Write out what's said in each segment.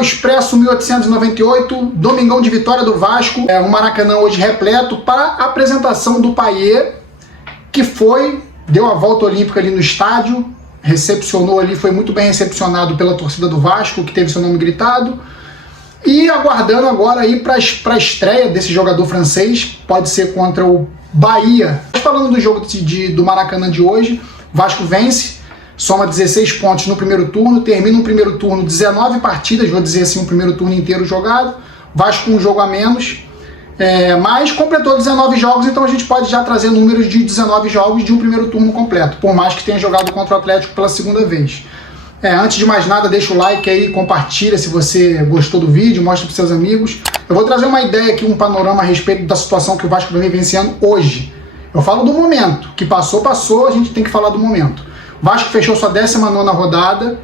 Expresso 1898, domingão de vitória do Vasco, o Maracanã hoje repleto para a apresentação do Payet, que deu a volta olímpica ali no estádio, recepcionou ali, foi muito bem recepcionado pela torcida do Vasco, que teve seu nome gritado, e aguardando agora aí para a estreia desse jogador francês, pode ser contra o Bahia. Falando do jogo do Maracanã de hoje, Vasco vence, soma 16 pontos no primeiro turno, termina um primeiro turno 19 partidas, vou dizer assim, um primeiro turno inteiro jogado, Vasco com um jogo a menos, mas completou 19 jogos, então a gente pode já trazer números de 19 jogos de um primeiro turno completo, por mais que tenha jogado contra o Atlético pela segunda vez. Antes de mais nada, deixa o like aí, compartilha se você gostou do vídeo, mostra para seus amigos. Eu vou trazer uma ideia aqui, um panorama a respeito da situação que o Vasco vem vivenciando hoje. Eu falo do momento, que passou, a gente tem que falar do momento. O Vasco fechou sua 19ª rodada,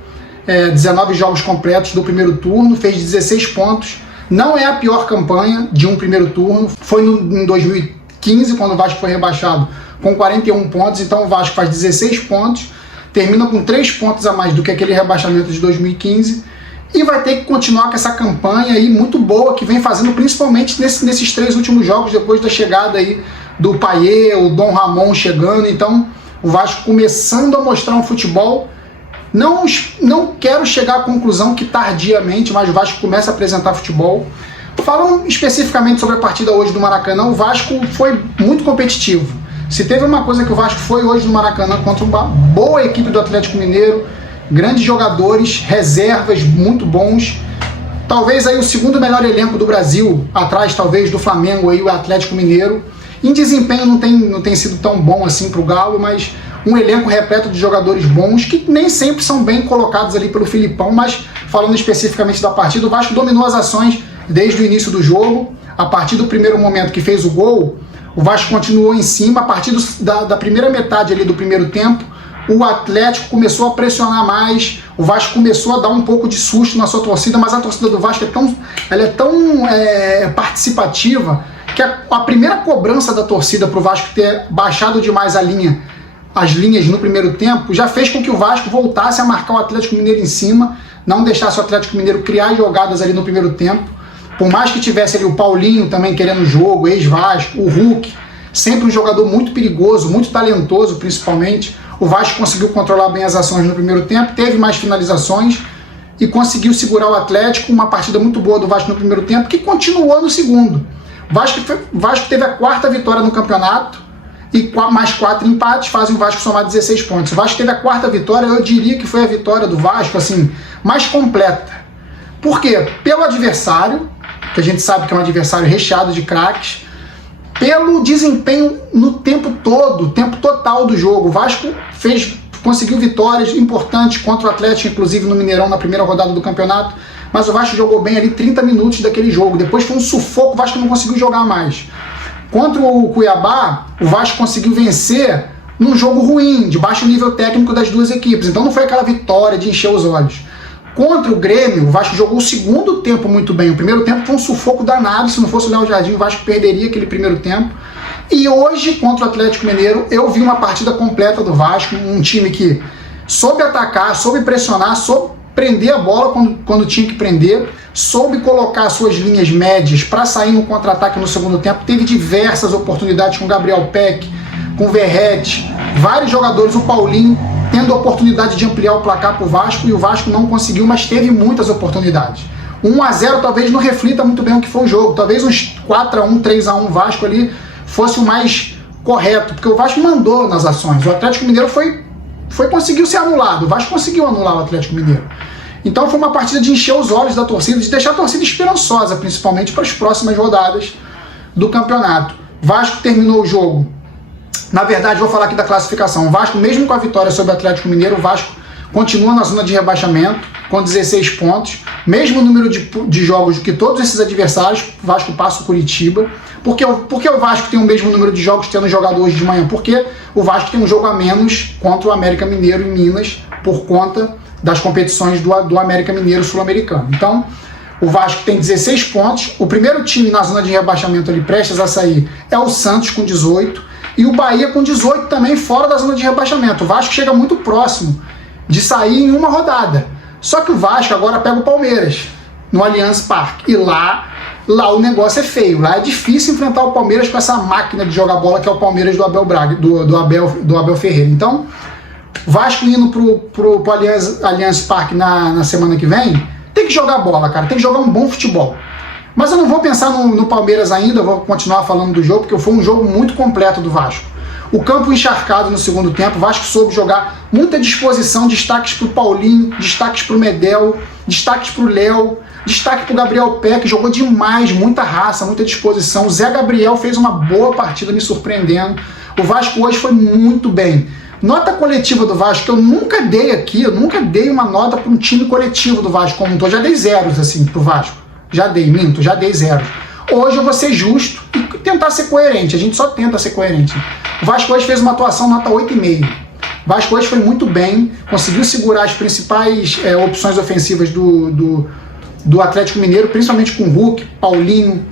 19 jogos completos do primeiro turno, fez 16 pontos. Não é a pior campanha de um primeiro turno, foi em 2015, quando o Vasco foi rebaixado, com 41 pontos, então o Vasco faz 16 pontos, termina com 3 pontos a mais do que aquele rebaixamento de 2015, e vai ter que continuar com essa campanha aí muito boa que vem fazendo, principalmente nesses 3 últimos jogos, depois da chegada aí do Payet, o Dom Ramon chegando. Então o Vasco começando a mostrar um futebol, não quero chegar à conclusão que tardiamente, mas o Vasco começa a apresentar futebol. Falando especificamente sobre a partida hoje do Maracanã, o Vasco foi muito competitivo. Se teve uma coisa que o Vasco foi hoje no Maracanã contra uma boa equipe do Atlético Mineiro, grandes jogadores, reservas muito bons, talvez aí o segundo melhor elenco do Brasil, atrás talvez do Flamengo aí, o Atlético Mineiro. Em desempenho não tem sido tão bom assim para o Galo, mas um elenco repleto de jogadores bons, que nem sempre são bem colocados ali pelo Filipão, mas falando especificamente da partida, o Vasco dominou as ações desde o início do jogo. A partir do primeiro momento que fez o gol, o Vasco continuou em cima. A partir da primeira metade ali do primeiro tempo, o Atlético começou a pressionar mais, o Vasco começou a dar um pouco de susto na sua torcida, mas a torcida do Vasco é tão participativa, que a primeira cobrança da torcida para o Vasco ter baixado demais as linhas no primeiro tempo, já fez com que o Vasco voltasse a marcar o Atlético Mineiro em cima, não deixasse o Atlético Mineiro criar jogadas ali no primeiro tempo. Por mais que tivesse ali o Paulinho também querendo o jogo, ex-Vasco, o Hulk, sempre um jogador muito perigoso, muito talentoso principalmente, o Vasco conseguiu controlar bem as ações no primeiro tempo, teve mais finalizações e conseguiu segurar o Atlético. Uma partida muito boa do Vasco no primeiro tempo, que continuou no segundo. O Vasco teve a 4ª vitória no campeonato, e mais 4 empates fazem o Vasco somar 16 pontos. O Vasco teve a 4ª vitória, eu diria que foi a vitória do Vasco assim, mais completa. Por quê? Pelo adversário, que a gente sabe que é um adversário recheado de craques, pelo desempenho no tempo todo, o tempo total do jogo. O Vasco conseguiu vitórias importantes contra o Atlético, inclusive no Mineirão, na primeira rodada do campeonato, mas o Vasco jogou bem ali 30 minutos daquele jogo. Depois foi um sufoco, o Vasco não conseguiu jogar mais. Contra o Cuiabá, o Vasco conseguiu vencer num jogo ruim, de baixo nível técnico das duas equipes, então não foi aquela vitória de encher os olhos. Contra o Grêmio, o Vasco jogou o segundo tempo muito bem. O primeiro tempo foi um sufoco danado. Se não fosse o Léo Jardim, o Vasco perderia aquele primeiro tempo. E hoje, contra o Atlético Mineiro, eu vi uma partida completa do Vasco. Um time que soube atacar, soube pressionar, soube prender a bola quando tinha que prender, soube colocar suas linhas médias para sair no contra-ataque no segundo tempo. Teve diversas oportunidades com o Gabriel Peck, com o Verratti, vários jogadores, o Paulinho, tendo a oportunidade de ampliar o placar para o Vasco, e o Vasco não conseguiu, mas teve muitas oportunidades. 1-0 talvez não reflita muito bem o que foi o jogo, talvez uns 4-1, 3-1 Vasco ali fosse o mais correto, porque o Vasco mandou nas ações. O Atlético Mineiro conseguiu ser anulado, o Vasco conseguiu anular o Atlético Mineiro. Então foi uma partida de encher os olhos da torcida, de deixar a torcida esperançosa, principalmente para as próximas rodadas do campeonato. Vasco terminou o jogo. Na verdade, vou falar aqui da classificação. O Vasco, mesmo com a vitória sobre o Atlético Mineiro, o Vasco continua na zona de rebaixamento, com 16 pontos. Mesmo número de jogos que todos esses adversários, o Vasco passa o Curitiba. Por que o Vasco tem o mesmo número de jogos tendo jogado hoje de manhã? Porque o Vasco tem um jogo a menos contra o América Mineiro em Minas, por conta das competições do América Mineiro Sul-Americano. Então, o Vasco tem 16 pontos, o primeiro time na zona de rebaixamento ali prestes a sair é o Santos com 18, e o Bahia com 18 também fora da zona de rebaixamento. O Vasco chega muito próximo de sair em uma rodada. Só que o Vasco agora pega o Palmeiras no Allianz Parque, e lá o negócio é feio, lá é difícil enfrentar o Palmeiras com essa máquina de jogar bola que é o Palmeiras do Abel Braga, do Abel Ferreira. Então, o Vasco indo pro Allianz Parque na semana que vem, tem que jogar bola, cara, tem que jogar um bom futebol. Mas eu não vou pensar no Palmeiras ainda, eu vou continuar falando do jogo, porque foi um jogo muito completo do Vasco. O campo encharcado no segundo tempo, o Vasco soube jogar, muita disposição, destaques pro Paulinho, destaques pro Medel, destaques pro Léo, destaque pro Gabriel Peck, jogou demais, muita raça, muita disposição. O Zé Gabriel fez uma boa partida, me surpreendendo. O Vasco hoje foi muito bem. Nota coletiva do Vasco, que eu nunca dei aqui, eu nunca dei uma nota para um time coletivo do Vasco como um todo. Já dei zeros assim pro Vasco. Já dei zeros. Hoje eu vou ser justo e tentar ser coerente. A gente só tenta ser coerente. O Vasco hoje fez uma atuação nota 8,5. O Vasco hoje foi muito bem, conseguiu segurar as principais opções ofensivas do Atlético Mineiro, principalmente com o Hulk, Paulinho.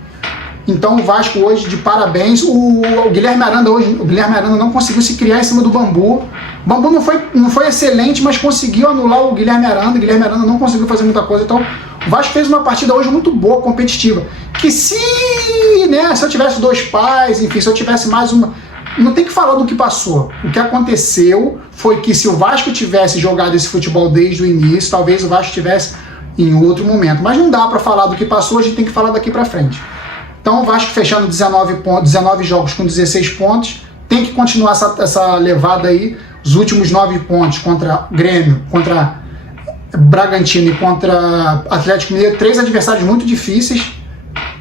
Então o Vasco hoje de parabéns. O Guilherme Aranda não conseguiu se criar em cima do Bambu. O Bambu não foi excelente, mas conseguiu anular o Guilherme Aranda. O Guilherme Aranda não conseguiu fazer muita coisa. Então o Vasco fez uma partida hoje muito boa, competitiva. Que se eu tivesse dois pais, enfim, se eu tivesse mais uma... Não tem que falar do que passou. O que aconteceu foi que se o Vasco tivesse jogado esse futebol desde o início, talvez o Vasco tivesse em outro momento. Mas não dá para falar do que passou, a gente tem que falar daqui para frente. Então o Vasco fechando 19 jogos com 16 pontos, tem que continuar essa levada aí. Os últimos 9 pontos contra Grêmio, contra Bragantino e contra Atlético Mineiro, 3 adversários muito difíceis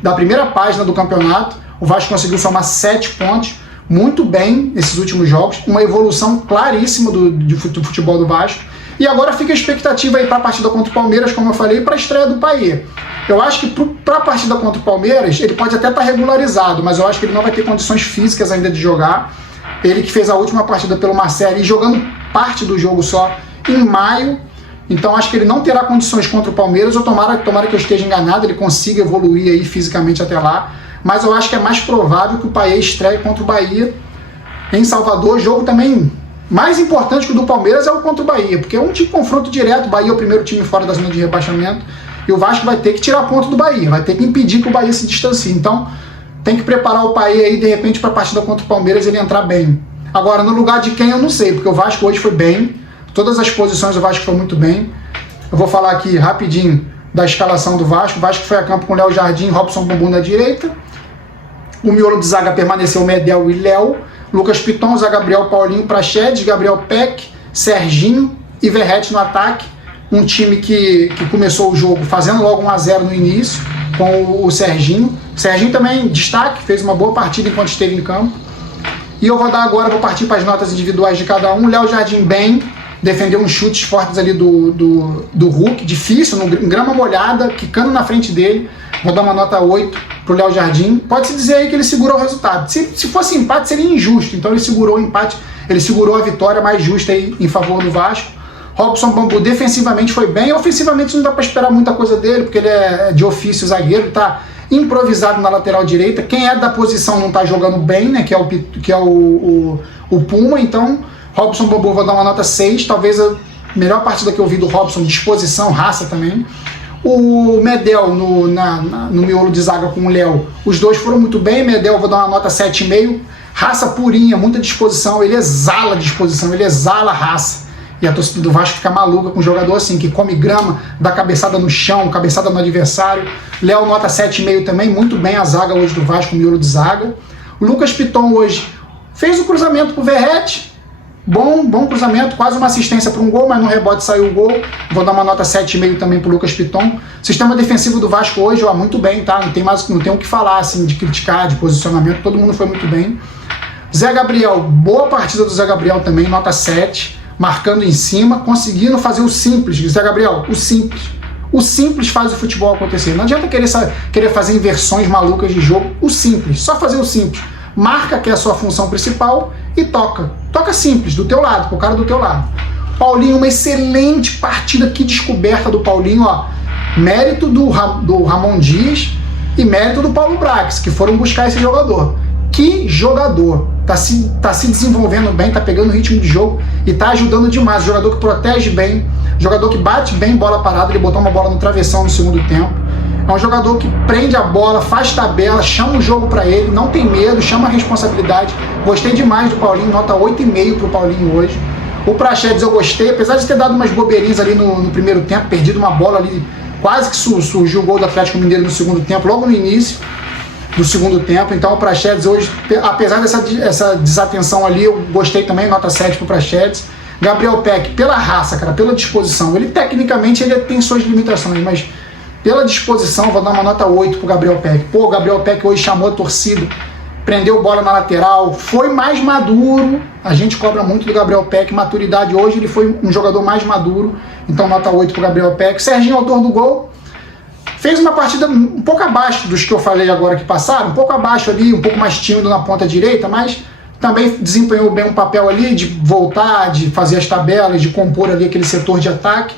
da primeira página do campeonato. O Vasco conseguiu somar 7 pontos, muito bem nesses últimos jogos, uma evolução claríssima do futebol do Vasco. E agora fica a expectativa aí para a partida contra o Palmeiras, como eu falei, para a estreia do Payet. Eu acho que para a partida contra o Palmeiras, ele pode até estar regularizado, mas eu acho que ele não vai ter condições físicas ainda de jogar. Ele que fez a última partida pelo Marseille, jogando parte do jogo só em maio. Então acho que ele não terá condições contra o Palmeiras, ou tomara que eu esteja enganado, ele consiga evoluir aí fisicamente até lá. Mas eu acho que é mais provável que o Payet estreie contra o Bahia em Salvador. Jogo também mais importante que o do Palmeiras é o contra o Bahia, porque é um tipo de confronto direto. O Bahia é o primeiro time fora da zona de rebaixamento, e o Vasco vai ter que tirar ponto do Bahia, vai ter que impedir que o Bahia se distancie. Então tem que preparar o Payet aí, de repente, para a partida contra o Palmeiras ele entrar bem. Agora, no lugar de quem eu não sei, porque o Vasco hoje foi bem, todas as posições o Vasco foi muito bem. Eu vou falar aqui rapidinho da escalação do Vasco. O Vasco foi a campo com Léo Jardim, Robson Bambu na direita. O miolo de zaga permaneceu Medel e Léo, Lucas Piton, Zé Gabriel, Paulinho, Praxedes, Gabriel Peck, Serginho e Verratti no ataque. Um time que começou o jogo fazendo logo 1-0 no início, com o Serginho. O Serginho também destaque, fez uma boa partida enquanto esteve em campo. E eu vou partir para as notas individuais de cada um. Léo Jardim bem, defendeu uns chutes fortes ali do Hulk, difícil, em grama molhada, quicando na frente dele. Vou dar uma nota 8 pro Léo Jardim. Pode-se dizer aí que ele segurou o resultado. Se fosse empate, seria injusto. Então ele segurou o empate, ele segurou a vitória mais justa aí em favor do Vasco. Robson Bambu defensivamente foi bem, ofensivamente não dá para esperar muita coisa dele, porque ele é de ofício zagueiro, tá improvisado na lateral direita. Quem é da posição não tá jogando bem, né, que é o Puma. Então Robson Bambu vou dar uma nota 6, talvez a melhor partida que eu vi do Robson, disposição, raça também. O Medel no miolo de zaga com o Léo, os dois foram muito bem. Medel vou dar uma nota 7,5, raça purinha, muita disposição, ele exala disposição, ele exala raça. E a torcida do Vasco fica maluca com um jogador assim, que come grama, dá cabeçada no chão, cabeçada no adversário. Léo nota 7,5 também, muito bem a zaga hoje do Vasco, o miolo de zaga. O Lucas Piton hoje fez o cruzamento pro Verratti, bom cruzamento, quase uma assistência para um gol, mas no rebote saiu o gol. Vou dar uma nota 7,5 também pro Lucas Piton. Sistema defensivo do Vasco hoje, muito bem, tá? Não tem o que falar, assim, de criticar, de posicionamento, todo mundo foi muito bem. Zé Gabriel, boa partida do Zé Gabriel também, nota 7. Marcando em cima, conseguindo fazer o simples. Zé Gabriel, o simples. O simples faz o futebol acontecer. Não adianta querer fazer inversões malucas de jogo. O simples, só fazer o simples. Marca, que é a sua função principal, e toca. Toca simples, do teu lado, pro cara do teu lado. Paulinho, uma excelente partida, que descoberta do Paulinho, ó. Mérito do Ramon Dias e mérito do Paulo Brax, que foram buscar esse jogador. Que jogador! Tá se desenvolvendo bem, tá pegando ritmo de jogo e tá ajudando demais. Jogador que protege bem, jogador que bate bem bola parada. Ele botou uma bola no travessão no segundo tempo. É um jogador que prende a bola, faz tabela, chama o jogo para ele, não tem medo, chama a responsabilidade. Gostei demais do Paulinho, nota 8,5 pro Paulinho hoje. O Praxedes eu gostei, apesar de ter dado umas bobeirinhas ali no primeiro tempo, perdido uma bola ali, quase que surgiu o gol do Atlético Mineiro no segundo tempo, logo no início do segundo tempo. Então o Praxedes hoje, apesar dessa desatenção ali, eu gostei também, nota 7 pro Praxedes. Gabriel Peck, pela raça, cara, pela disposição, ele tecnicamente ele tem suas limitações, mas pela disposição, vou dar uma nota 8 pro Gabriel Peck. Pô, o Gabriel Peck hoje chamou a torcida, prendeu bola na lateral, foi mais maduro. A gente cobra muito do Gabriel Peck, maturidade. Hoje ele foi um jogador mais maduro, então nota 8 pro Gabriel Peck. Serginho, autor do gol, fez uma partida um pouco abaixo dos que eu falei agora que passaram, um pouco abaixo ali, um pouco mais tímido na ponta direita, mas também desempenhou bem um papel ali de voltar, de fazer as tabelas, de compor ali aquele setor de ataque.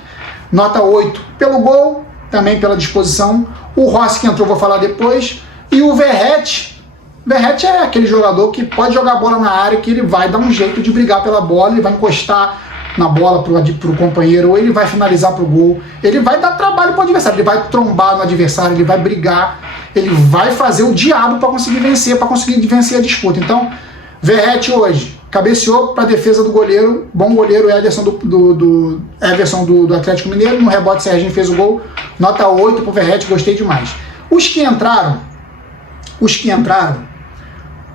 Nota 8 pelo gol, também pela disposição. O Rossi que entrou, vou falar depois. E o Verratti é aquele jogador que pode jogar a bola na área, que ele vai dar um jeito de brigar pela bola, ele vai encostar na bola pro companheiro, ou ele vai finalizar pro gol, ele vai dar trabalho pro adversário, ele vai trombar no adversário, ele vai brigar, ele vai fazer o diabo para conseguir vencer a disputa. Então, Verratti hoje cabeceou para a defesa do goleiro, bom goleiro, Ederson do Atlético Mineiro. No rebote, Serginho fez o gol, nota 8 pro Verratti, gostei demais. Os que entraram,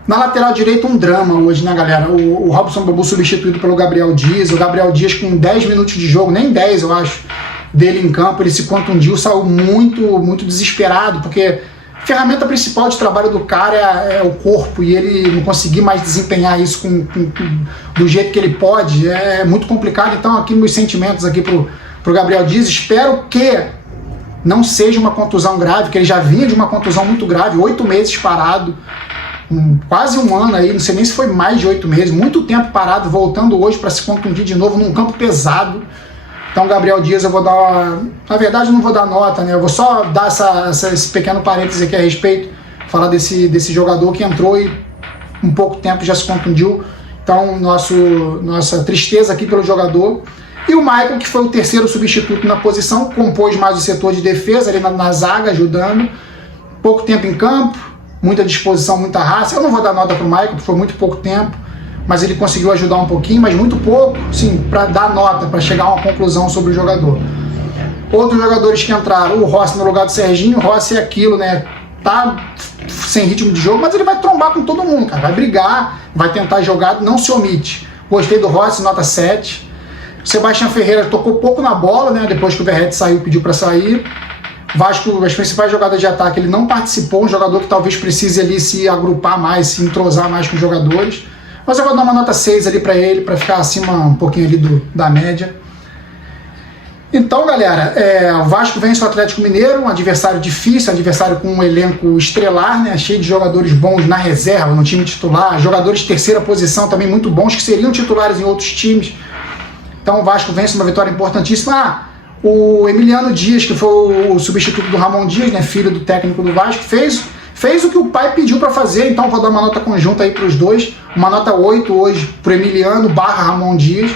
na lateral direita, um drama hoje, né, galera? O Robson Babu substituído pelo Gabriel Dias, o Gabriel Dias com 10 minutos de jogo, nem 10 eu acho, dele em campo, ele se contundiu, saiu muito desesperado, porque a ferramenta principal de trabalho do cara é o corpo, e ele não conseguir mais desempenhar isso do jeito que ele pode, é muito complicado. Então aqui meus sentimentos aqui pro Gabriel Dias, espero que não seja uma contusão grave, que ele já vinha de uma contusão muito grave, 8 meses parado, quase um ano aí, não sei nem se foi mais de 8 meses, muito tempo parado, voltando hoje para se contundir de novo num campo pesado. Então, Gabriel Dias, eu vou dar... Na verdade, não vou dar nota, né? Eu vou só dar esse pequeno parêntese aqui a respeito, falar desse jogador que entrou e em pouco tempo já se contundiu. Então, nossa tristeza aqui pelo jogador. E o Michael, que foi o terceiro substituto na posição, compôs mais o setor de defesa, ali na zaga, ajudando. Pouco tempo em campo, muita disposição, muita raça. Eu não vou dar nota para o Michael, porque foi muito pouco tempo, mas ele conseguiu ajudar um pouquinho, mas muito pouco, sim, para dar nota, para chegar a uma conclusão sobre o jogador. Outros jogadores que entraram, o Rossi no lugar do Serginho. O Rossi é aquilo, né? Tá sem ritmo de jogo, mas ele vai trombar com todo mundo, cara. Vai brigar, vai tentar jogar, não se omite. Gostei do Rossi, nota 7. O Sebastião Ferreira tocou pouco na bola, né? Depois que o Verratti saiu, pediu para sair. Vasco, as principais jogadas de ataque, ele não participou. Um jogador que talvez precise ali se agrupar mais, se entrosar mais com os jogadores. Mas eu vou dar uma nota 6 ali para ele, para ficar acima um pouquinho ali da média. Então, galera, o Vasco vence o Atlético Mineiro, um adversário difícil, adversário com um elenco estrelar, né, cheio de jogadores bons na reserva, no time titular, jogadores de terceira posição também muito bons, que seriam titulares em outros times. Então o Vasco vence uma vitória importantíssima. O Emiliano Dias, que foi o substituto do Ramon Dias, né, filho do técnico do Vasco, fez o que o pai pediu para fazer. Então vou dar uma nota conjunta aí para os dois, uma nota 8 hoje para o Emiliano / Ramon Dias,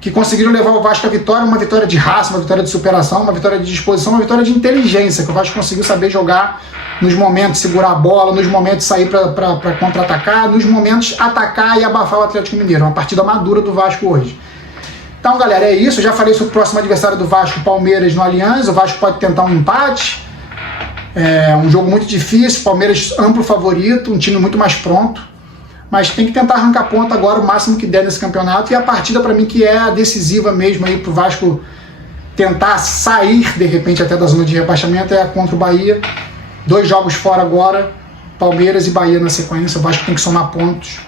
que conseguiram levar o Vasco à vitória, uma vitória de raça, uma vitória de superação, uma vitória de disposição, uma vitória de inteligência, que o Vasco conseguiu saber jogar nos momentos, segurar a bola, nos momentos sair para contra-atacar, nos momentos atacar e abafar o Atlético Mineiro. Uma partida madura do Vasco hoje. Então, galera, é isso. Eu já falei sobre o próximo adversário do Vasco, Palmeiras, no Allianz. O Vasco pode tentar um empate. É um jogo muito difícil. Palmeiras amplo favorito, um time muito mais pronto. Mas tem que tentar arrancar ponto agora, o máximo que der nesse campeonato. E a partida, para mim, que é a decisiva mesmo aí pro Vasco tentar sair, de repente, até da zona de rebaixamento, é contra o Bahia. 2 jogos fora agora, Palmeiras e Bahia na sequência. O Vasco tem que somar pontos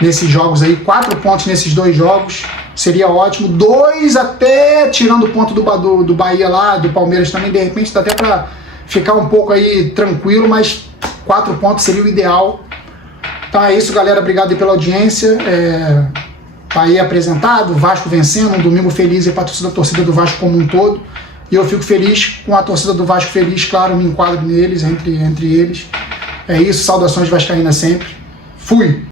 nesses jogos aí. 4 pontos nesses 2 jogos. Seria ótimo. 2 até, tirando o ponto do Bahia lá, do Palmeiras também, de repente dá até para ficar um pouco aí tranquilo, mas 4 pontos seria o ideal. Então é isso, galera. Obrigado aí pela audiência. Paê apresentado, Vasco vencendo, um domingo feliz para a torcida do Vasco como um todo. E eu fico feliz com a torcida do Vasco feliz, claro, me enquadro neles, entre eles. É isso, saudações vascaínas sempre. Fui!